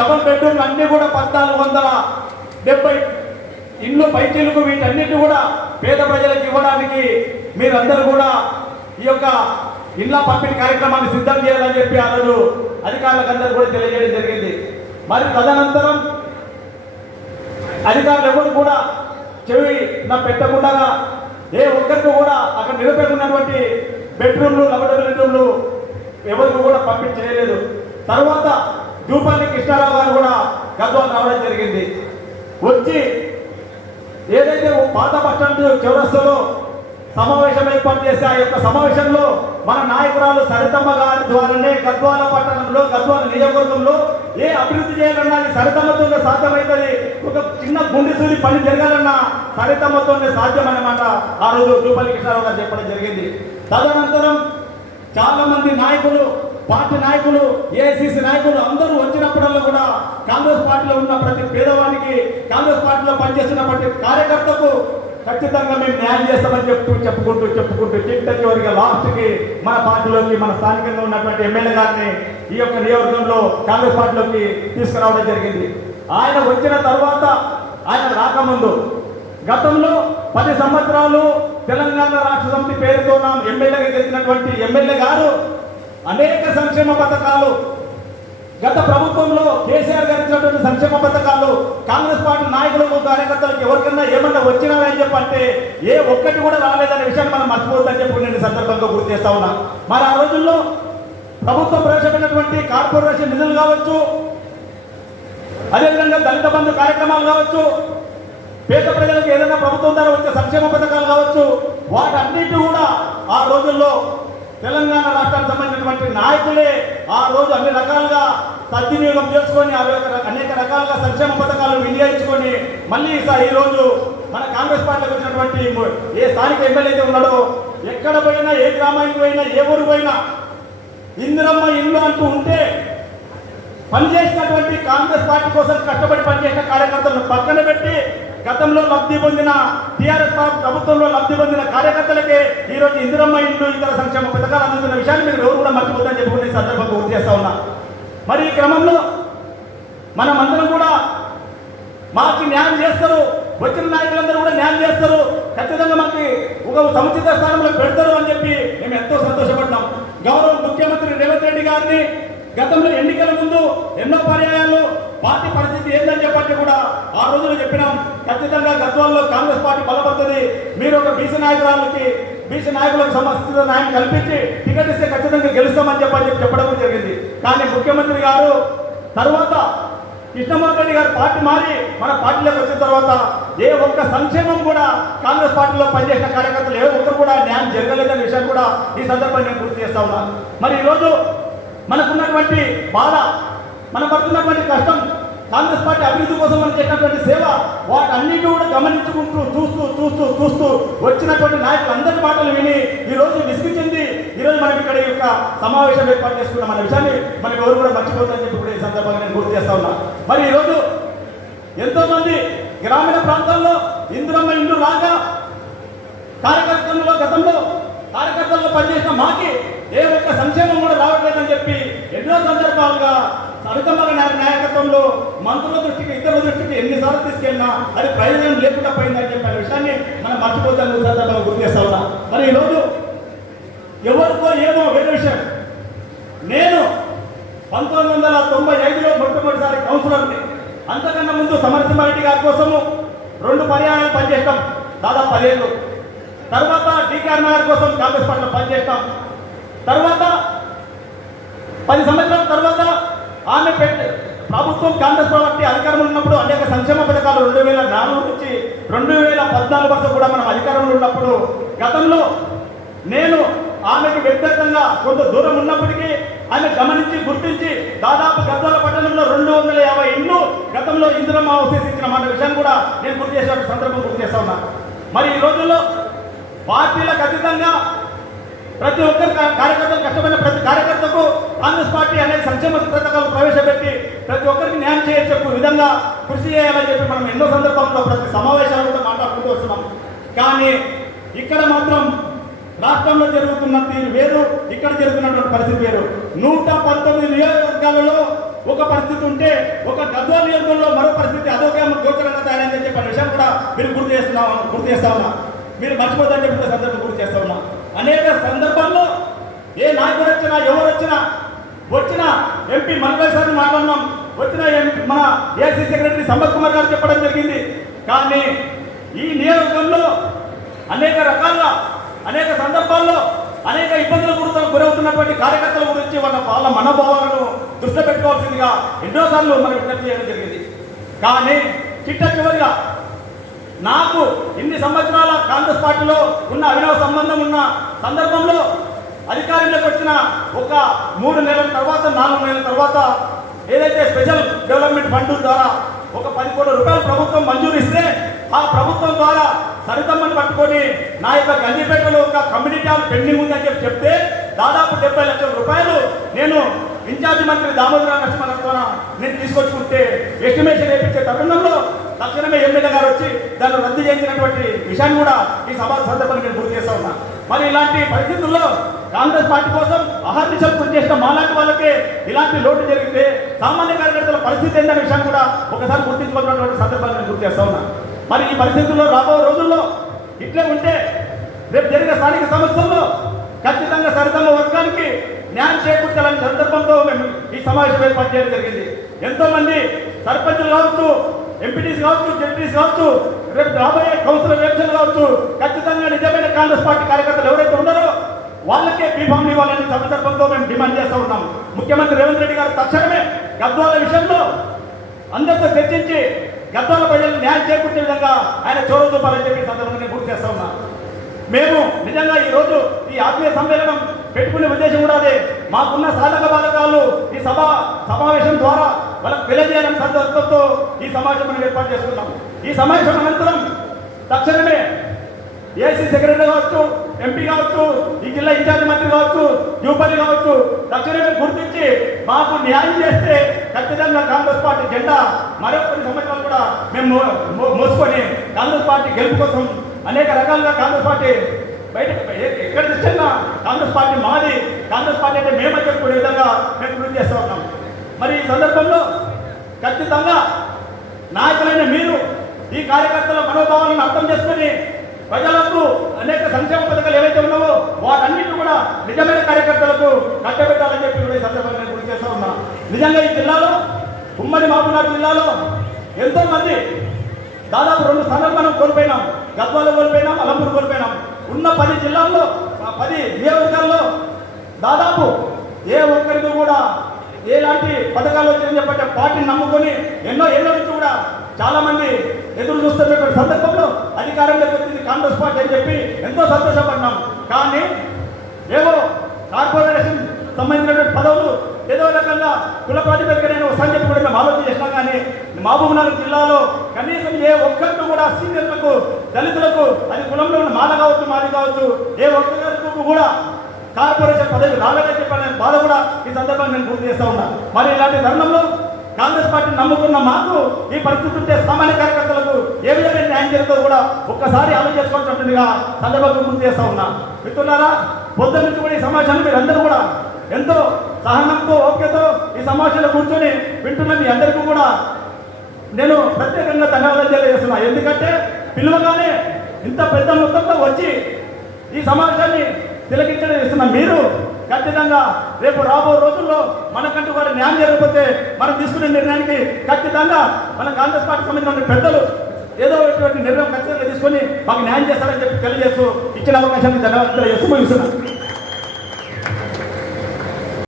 Double bedroom అన్ని కూడా పద్నాలుగు వందల డెబ్బై ఇల్లు పైచీలకు వీటన్నిటి కూడా పేద ప్రజలకు ఇవ్వడానికి మీరందరూ కూడా ఈ యొక్క ఇళ్ళ పంపిణీ కార్యక్రమాన్ని సిద్ధం చేయాలని చెప్పి ఆ రోజు అధికారులకు అందరూ కూడా తెలియజేయడం జరిగింది. మరి తదనంతరం అధికారులు ఎవరు కూడా చెవి నా పెట్టకుండా ఏ ఒక్కరికి కూడా అక్కడ నిలబెట్టుకున్నటువంటి బెడ్రూమ్లు డబుల్ బెడ్రూమ్లు ఎవరికి కూడా పంపించలేదు తర్వాత జూపల్లి కృష్ణారావు గారు కూడా గద్వాలు రావడం జరిగింది. వచ్చి ఏదైతే పాత బస్టాండ్ చౌరస్తలో సమావేశం ఏర్పాటు చేసి ఆ యొక్క సమావేశంలో మన నాయకురాలు సరితమ్మ గారి ద్వారానే గద్వాల పట్టణంలో గద్వాల నియోజకవర్గంలో ఏ అభివృద్ధి చేయాలన్నా అది సరితమ్మతోనే సాధ్యమవుతుంది ఒక చిన్న గుండెసూరి పని జరగాలన్నా సరితమ్మతోనే సాధ్యమన్నమాట. ఆ రోజు జూపల్లి కృష్ణారావు గారు చెప్పడం జరిగింది. తదనంతరం చాలా మంది నాయకులు పార్టీ నాయకులు ఏఐసిసి నాయకులు అందరూ వచ్చినప్పుడల్లా కూడా కాంగ్రెస్ పార్టీలో ఉన్న ప్రతి పేదవానికి కాంగ్రెస్ పార్టీలో పనిచేస్తున్న ప్రతి కార్యకర్తకు ఖచ్చితంగా మేము న్యాయం చేస్తామని చెప్తూ చెప్పుకుంటూ చెప్పుకుంటూ చిట్ట చివరిగా లాస్ట్కి మన పార్టీలోకి మన స్థానికంగా ఉన్నటువంటి ఎమ్మెల్యే గారిని ఈ యొక్క నియోజకవర్గంలో కాంగ్రెస్ పార్టీలోకి తీసుకురావడం జరిగింది. ఆయన వచ్చిన తర్వాత ఆయన రాకముందు గతంలో పది సంవత్సరాలు తెలంగాణ రాష్ట్ర సమితి పేరుతో నా ఎమ్మెల్యేగా గెలిచినటువంటి ఎమ్మెల్యే గారు అనేక సంక్షేమ పథకాలు. గత ప్రభుత్వంలో కేసీఆర్ గారు ఇచ్చినటువంటి సంక్షేమ పథకాలు కాంగ్రెస్ పార్టీ నాయకులకు కార్యకర్తలకు ఎవరికైనా ఏమన్నా వచ్చినారని చెప్పంటే ఏ ఒక్కటి కూడా రాలేదనే విషయాన్ని మనం మర్చిపోద్దని చెప్పి నేను సందర్భంగా గుర్తు చేస్తా ఉన్నా. మరి ఆ రోజుల్లో ప్రభుత్వం ప్రవేశపెట్టినటువంటి కార్పొరేషన్ నిధులు కావచ్చు అదేవిధంగా దళిత బంధు కార్యక్రమాలు కావచ్చు పేద ప్రజలకు ఏదైనా ప్రభుత్వం ద్వారా వచ్చే సంక్షేమ పథకాలు కావచ్చు వాటన్నిటి కూడా ఆ రోజుల్లో తెలంగాణ రాష్ట్రానికి సంబంధించినటువంటి నాయకులే ఆ రోజు అన్ని రకాలుగా సద్వినియోగం చేసుకొని ఆ యొక్క అనేక రకాలుగా సంక్షేమ పథకాలు వినియోగించుకొని మళ్ళీ ఈ రోజు మన కాంగ్రెస్ పార్టీకి వచ్చినటువంటి ఏ స్థానిక ఎమ్మెల్యే ఉన్నాడో ఎక్కడ పోయినా ఏ గ్రామానికి పోయినా ఏ ఊరు పోయినా ఇందిరమ్మ ఇల్లు అంటూ ఉంటే పనిచేసినటువంటి కాంగ్రెస్ పార్టీ కోసం కష్టపడి పనిచేసిన కార్యకర్తలను పక్కన పెట్టి గతంలో లబ్ధి పొందిన టీఆర్ఎస్ ప్రభుత్వంలో లబ్ధి పొందిన కార్యకర్తలకే ఈ రోజు ఇందిరమ్మ ఇండ్లు ఇతర సంక్షేమ పథకాలు అందుతున్న విషయాన్ని మీరు ఎవరు కూడా మర్చిపోతారని చెప్పుకునే ఈ సందర్భంగా గుర్తు చేస్తా ఉన్నా. మరి ఈ క్రమంలో మనమందరం కూడా మాకు న్యాయం చేస్తారు వచ్చిన నాయకులందరూ కూడా న్యాయం చేస్తారు ఖచ్చితంగా మాకు ఒక సముచిత స్థానంలో పెడతారు అని చెప్పి మేము ఎంతో సంతోషపడ్డాం. గౌరవ ముఖ్యమంత్రి రేవంత్ రెడ్డి గారిని గతంలో ఎన్నికల ముందు ఎన్నో పర్యాయాలు పార్టీ పరిస్థితి ఏందని చెప్పండి కూడా ఆ రోజులు చెప్పినాం. ఖచ్చితంగా గద్వాల్లో కాంగ్రెస్ పార్టీ బలపడుతుంది. మీరు ఒక బీసీ నాయకురాలకి బీసీ నాయకులకు సమస్య నాయకు కల్పించి టికెట్ ఇస్తే ఖచ్చితంగా గెలుస్తామని చెప్పని చెప్పి చెప్పడం జరిగింది. కానీ ముఖ్యమంత్రి గారు తర్వాత కృష్ణమోహన్ రెడ్డి గారు పార్టీ మారి మన పార్టీలోకి వచ్చిన తర్వాత ఏ ఒక్క సంక్షేమం కూడా కాంగ్రెస్ పార్టీలో పనిచేసిన కార్యకర్తలు ఏ ఒక్కరు కూడా న్యాయం జరగలేదనే విషయాన్ని కూడా ఈ సందర్భంగా నేను గుర్తు చేస్తా ఉన్నాను మరి ఈరోజు మనకున్నటువంటి బాధ మనం పడుతున్నటువంటి కష్టం కాంగ్రెస్ పార్టీ అభివృద్ధి కోసం మనం చేసినటువంటి సేవ వాటన్నిటి కూడా గమనించుకుంటూ చూస్తూ చూస్తూ చూస్తూ వచ్చినటువంటి నాయకులందరి మాటలు విని ఈ రోజు విసిగి చెంది ఈ రోజు మనం ఇక్కడ ఈ యొక్క సమావేశం ఏర్పాటు చేసుకున్న మన విషయాన్ని మనం ఎవరు కూడా మర్చిపోతుందని చెప్పి కూడా ఈ సందర్భంగా నేను గుర్తు చేస్తా ఉన్నా. మరి ఈరోజు ఎంతోమంది గ్రామీణ ప్రాంతాల్లో ఇందిరమ్మ ఇండ్లు రాగా కార్యకర్తల్లో గతంలో కార్యకర్తల్లో పనిచేసిన మాకి ఏ ఒక్క సంక్షేమం కూడా రావట్లేదని చెప్పి ఎన్నో సందర్భాలుగా సరితమ్మ నాయకత్వంలో మంత్రుల దృష్టికి ఇతరుల దృష్టికి ఎన్నిసార్లు తీసుకెళ్ళినా అది ప్రయోజనం లేకుండా పోయిందని చెప్పిన విషయాన్ని మనం మర్చిపోతాం సందర్భంగా గుర్తు చేస్తా ఉన్నా. మరి ఈరోజు ఎవరికో ఏమో వేరే విషయం. నేను పంతొమ్మిది వందల తొంభై ఐదులో మొట్టమొదటిసారి కౌన్సిలర్ని. అంతకన్నా ముందు సమరసింహారెడ్డి గారి కోసము రెండు పర్యాయాలు పనిచేస్తాం. దాదాపు పదిహేను తర్వాత డికేఆర్ నగర్ కోసం కాంగ్రెస్ పార్టీలో పనిచేస్తాం. తర్వాత పది సంవత్సరాల తర్వాత ఆమె పెట్టి ప్రభుత్వం కాంగ్రెస్ పార్టీ అధికారంలో ఉన్నప్పుడు అనేక సంక్షేమ పథకాలు రెండు వేల నాలుగు నుంచి రెండు వేల పద్నాలుగు వరకు కూడా మనం అధికారంలో ఉన్నప్పుడు గతంలో నేను ఆమెకు వ్యక్తిగతంగా కొంత దూరం ఉన్నప్పటికీ ఆమె గమనించి గుర్తించి దాదాపు గద్వాల పట్టణంలో రెండు వందల యాభై ఇళ్ళు గతంలో ఇందిరమ్మ అవశేషించిన మాట విషయాన్ని కూడా నేను గుర్తు చేసిన సందర్భం గుర్తు చేస్తా ఉన్నాను మరి ఈ రోజుల్లో పార్టీలకు అతీతంగా ప్రతి ఒక్కరు కార్యకర్తలు కష్టమైన ప్రతి కార్యకర్తకు కాంగ్రెస్ పార్టీ అనేక సంక్షేమ పథకాలు ప్రవేశపెట్టి ప్రతి ఒక్కరికి న్యాయం చేయొచ్చు విధంగా కృషి చేయాలని చెప్పి మనం ఎన్నో సందర్భంలో ప్రతి సమావేశాలు కూడా మాట్లాడుకుంటూ వస్తున్నాం. కానీ ఇక్కడ మాత్రం రాష్ట్రంలో జరుగుతున్న తీరు వేరు ఇక్కడ జరుగుతున్నటువంటి పరిస్థితి వేరు. నూట పంతొమ్మిది నియోజకవర్గాలలో ఒక పరిస్థితి ఉంటే ఒక గద్వా నియోజకవర్గంలో మరో పరిస్థితి అదొక గోచరంగా తయారైందని చెప్పిన విషయం కూడా మీరు గుర్తు చేస్తున్నాం గుర్తు చేస్తా ఉన్నా. మీరు మర్చిపోతారని చెప్పిన సందర్భం గుర్తు చేస్తా ఉన్నా. అనేక సందర్భాల్లో ఏ నాయకుడు వచ్చినా ఎవరు వచ్చినా వచ్చిన ఎంపీ మనోజ్ మాట్లాడినాం. వచ్చిన ఎంపీ మన ఏసీ సెక్రటరీ సంపత్ కుమార్ గారు చెప్పడం జరిగింది. కానీ ఈ నియోజకవర్గంలో అనేక రకాలుగా అనేక సందర్భాల్లో అనేక ఇబ్బందులు గురితో గురవుతున్నటువంటి కార్యకర్తల గురించి వాళ్ళ వాళ్ళ మనోభావాలను దృష్టిలో పెట్టుకోవాల్సిందిగా ఎన్నోసార్లు మనం విజ్ఞప్తి చేయడం జరిగింది. కానీ చిట్ట చివరిగా నాకు ఇన్ని సంవత్సరాల కాంగ్రెస్ పార్టీలో ఉన్న అవినవ సంబంధం ఉన్న సందర్భంలో అధికారంలోకి వచ్చిన ఒక మూడు నెలల తర్వాత నాలుగు నెలల తర్వాత ఏదైతే స్పెషల్ డెవలప్మెంట్ ఫండ్ ద్వారా ఒక పది కోట్ల రూపాయలు ప్రభుత్వం మంజూరు ఇస్తే ఆ ప్రభుత్వం ద్వారా సరితమ్మని పట్టుకొని నా యొక్క గంజిపేటలో ఒక కమ్యూనిటీ హాల్ పెండింగ్ ఉందని చెప్పి చెప్తే దాదాపు డెబ్బై లక్షల రూపాయలు నేను ఇన్ఛార్జ్ మంత్రి దామోదర నరసింహ నేను తీసుకొచ్చుకుంటే ఎస్టిమేషన్ వేయించే తరుణంలో తక్షణమే ఎమ్మెల్యే గారు వచ్చి దాన్ని రద్దు చేసినటువంటి విషయాన్ని కూడా ఈ సభ సందర్భంగా నేను గుర్తు చేస్తా ఉన్నా. మరి ఇలాంటి పరిస్థితుల్లో కాంగ్రెస్ పార్టీ కోసం అహర్నిశలు కృషి చేసిన మాలాంటి వాళ్ళకే ఇలాంటి లోటు జరిగితే సామాన్య కార్యకర్తల పరిస్థితి ఏంటనే విషయాన్ని కూడా ఒకసారి గుర్తించుకోవాలన్నటువంటి సందర్భాన్ని నేను గుర్తు చేస్తా ఉన్నా. మరి ఈ పరిస్థితుల్లో రాబో రోజుల్లో ఇట్లే ఉంటే రేపు జరిగే స్థానిక సమస్యల్లో ఖచ్చితంగా సరితమ వర్గానికి న్యాయం చేకూర్చాలనే సందర్భంతో మేము ఈ సమావేశం ఏర్పాటు చేయడం జరిగింది. ఎంతోమంది సర్పంచులు కావచ్చు ఎంపీటీస్ కావచ్చు జడ్పీస్ కావచ్చు రేపు రాబోయే కౌన్సిల్ ఎలక్షన్ కావచ్చు ఖచ్చితంగా నిజమైన కాంగ్రెస్ పార్టీ కార్యకర్తలు ఎవరైతే ఉన్నారో వాళ్ళకే బీఫామ్ ఇవ్వాలని సందర్భంతో మేము డిమాండ్ చేస్తూ ఉన్నాం. ముఖ్యమంత్రి రేవంత్ రెడ్డి గారు తక్షణమే గద్వాల విషయంలో అందరితో చర్చించి గద్వాల ప్రజలు న్యాయం చేకూర్చే విధంగా ఆయన చొరవ చూపాలని చెప్పి ఈ సందర్భంగా నేను గుర్తు చేస్తా ఉన్నా. మేము నిజంగా ఈరోజు ఈ ఆత్మీయ సమ్మేళనం పెట్టుకునే ఉద్దేశం కూడా అదే. మాకున్న సాధక బాధకాలు ఈ సభ సమావేశం ద్వారా వాళ్ళకి తెలియజేయాలని సందర్భంతో ఈ సమాజం మనం ఏర్పాటు చేసుకున్నాం. ఈ సమావేశం అనంతరం తక్షణమే ఏసీ సెక్రటరీ కావచ్చు ఎంపీ కావచ్చు ఈ జిల్లా ఇన్ఛార్జ్ మంత్రి కావచ్చు యూపతి కావచ్చు తక్షణమే గుర్తించి మాకు న్యాయం చేస్తే ఖచ్చితంగా కాంగ్రెస్ పార్టీ జెండా మరో కొన్ని సంవత్సరాలు కూడా మేము మోసుకొని కాంగ్రెస్ పార్టీ గెలుపు కోసం అనేక రకాలుగా కాంగ్రెస్ పార్టీ బయట ఎక్కడ తెచ్చినా కాంగ్రెస్ పార్టీ మాది కాంగ్రెస్ పార్టీ అంటే మేమని చెప్పుకునే విధంగా మేము కృషి చేస్తూ ఉన్నాం. మరి ఈ సందర్భంలో ఖచ్చితంగా నాయకులైన మీరు ఈ కార్యకర్తల మనోభావాలను అర్థం చేసుకుని ప్రజలకు అనేక సంక్షేమ పథకాలు ఏవైతే ఉన్నావో వాటన్నిటి కూడా నిజమైన కార్యకర్తలకు కట్టబెట్టాలని చెప్పి కూడా ఈ సందర్భంగా నేను గుర్తు చేస్తా ఉన్నా. నిజంగా ఈ జిల్లాలో ఉమ్మడి మహబూబ్నగర్ జిల్లాలో ఎంతో మంది దాదాపు రెండు స్థానాలు మనం కోల్పోయినాం. గద్వాలు కోల్పోయినాం అలంపూర్ కోల్పోయినాం. ఉన్న పది జిల్లాల్లో పది నియోజకవర్గాల్లో దాదాపు ఏ ఒక్కరికి కూడా ఎలాంటి పథకాలు వచ్చాయని చెప్పంటే పార్టీని నమ్ముకొని ఎన్నో ఏళ్ళ నుంచి కూడా చాలా మంది ఎదురు చూస్తున్నటువంటి సందర్భంలో అధికారంలోకి వచ్చింది కాంగ్రెస్ పార్టీ అని చెప్పి ఎంతో సంతోషపడినాం కానీ ఏవో కార్పొరేషన్ సంబంధించినటువంటి పదవులు ఏదో రకంగా కుల ప్రాతిపదిక నేను వస్తాను చెప్పి కూడా మేము ఆలోచన చేసినాం కానీ మహబూబ్నగర్ జిల్లాలో కనీసం ఏ ఒక్కరికి కూడా సీనియర్లకు దళితులకు అది కులంలో ఉన్న మాల కావచ్చు మాది కావచ్చు ఏ ఒక్కరికి కూడా కార్పొరేషన్ పదవి రాలేదని చెప్పిన బాధ కూడా ఈ సందర్భంగా నేను గుర్తు చేస్తా ఉన్నా. మరి ఇలాంటి తరుణంలో కాంగ్రెస్ పార్టీ నమ్ముకున్న మాకు ఈ పరిస్థితి ఉంటే సామాన్య కార్యకర్తలకు ఏ విధంగా న్యాయం జరుగుతుందో కూడా ఒక్కసారి ఆలోచించుకోవాల్సినట్టుగా సందర్భంగా గుర్తు చేస్తా ఉన్నా. మిత్రులారా పొద్దు నుంచి కూడా ఈ సమాచారం మీరు అందరూ కూడా ఎంతో సహనంతో ఓపికతో ఈ సమావేశంలో కూర్చొని వింటున్న మీ అందరికీ కూడా నేను ప్రత్యేకంగా ధన్యవాదాలు తెలియజేస్తున్నా. ఎందుకంటే పిలువగానే ఇంత పెద్ద మొత్తంలో వచ్చి ఈ సమావేశాన్ని తిలకించడం ఇస్తున్న మీరు ఖచ్చితంగా రేపు రాబో రోజుల్లో మనకంటూ వారి న్యాయం జరగకపోతే మనం తీసుకునే నిర్ణయానికి ఖచ్చితంగా మన కాంగ్రెస్ పార్టీ సంబంధించిన పెద్దలు ఏదో ఒకటి నిర్ణయం ఖచ్చితంగా తీసుకొని మాకు న్యాయం చేస్తారని చెప్పి తెలియజేస్తూ ఇచ్చిన అవకాశాన్ని ధన్యవాదాలు తెలియజేస్తూ ముగిస్తున్నాను